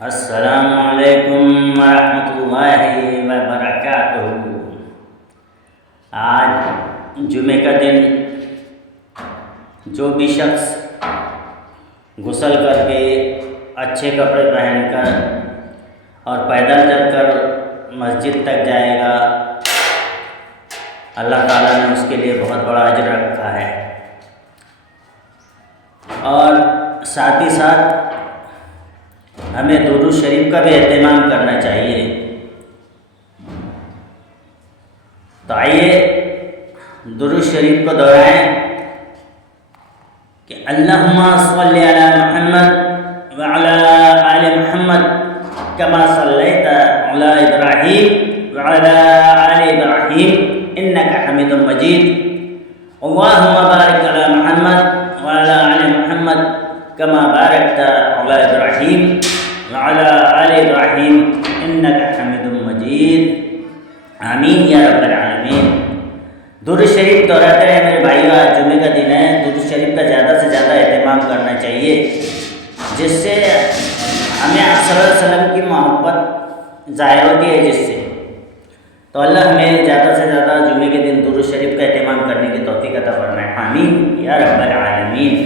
السلام علیکم ورحمۃ اللہ وبرکاتہ۔ آج جمعے کا دن جو بھی شخص غسل کر کے اچھے کپڑے پہن کر اور پیدل چل کر مسجد تک جائے گا، اللہ تعالیٰ نے اس کے لیے بہت بڑا اجر رکھا ہے۔ اور ساتھ ہی ساتھ ہمیں درود شریف کا بھی اہتمام کرنا چاہیے۔ تو آئیے درود شریف کو دہرائیں کہ اللہم صلی علی محمد وعلی آل محمد کما صلیت علی ابراہیم وعلی آل ابراہیم انک حمید مجید، اللہم بارک علی محمد وعلی آل محمد کما بارکت علی ابراہیم وعلی آل ابراہیم انک حمید مجید، آمین یا رب العالمین۔ درود شریف دہراتے رہے میرے بھائیو، آج جمعے کا دن ہے، درود شریف کا زیادہ سے زیادہ اہتمام کرنا چاہیے، جس سے ہمیں آپ صلی اللہ علیہ وسلم کی محبت ظاہر ہوتی ہے، جس سے تو اللہ ہمیں زیادہ سے زیادہ جمعے کے دن درود شریف کا اہتمام کرنے کی توفیق عطا فرمائے، آمین یا رب العالمین۔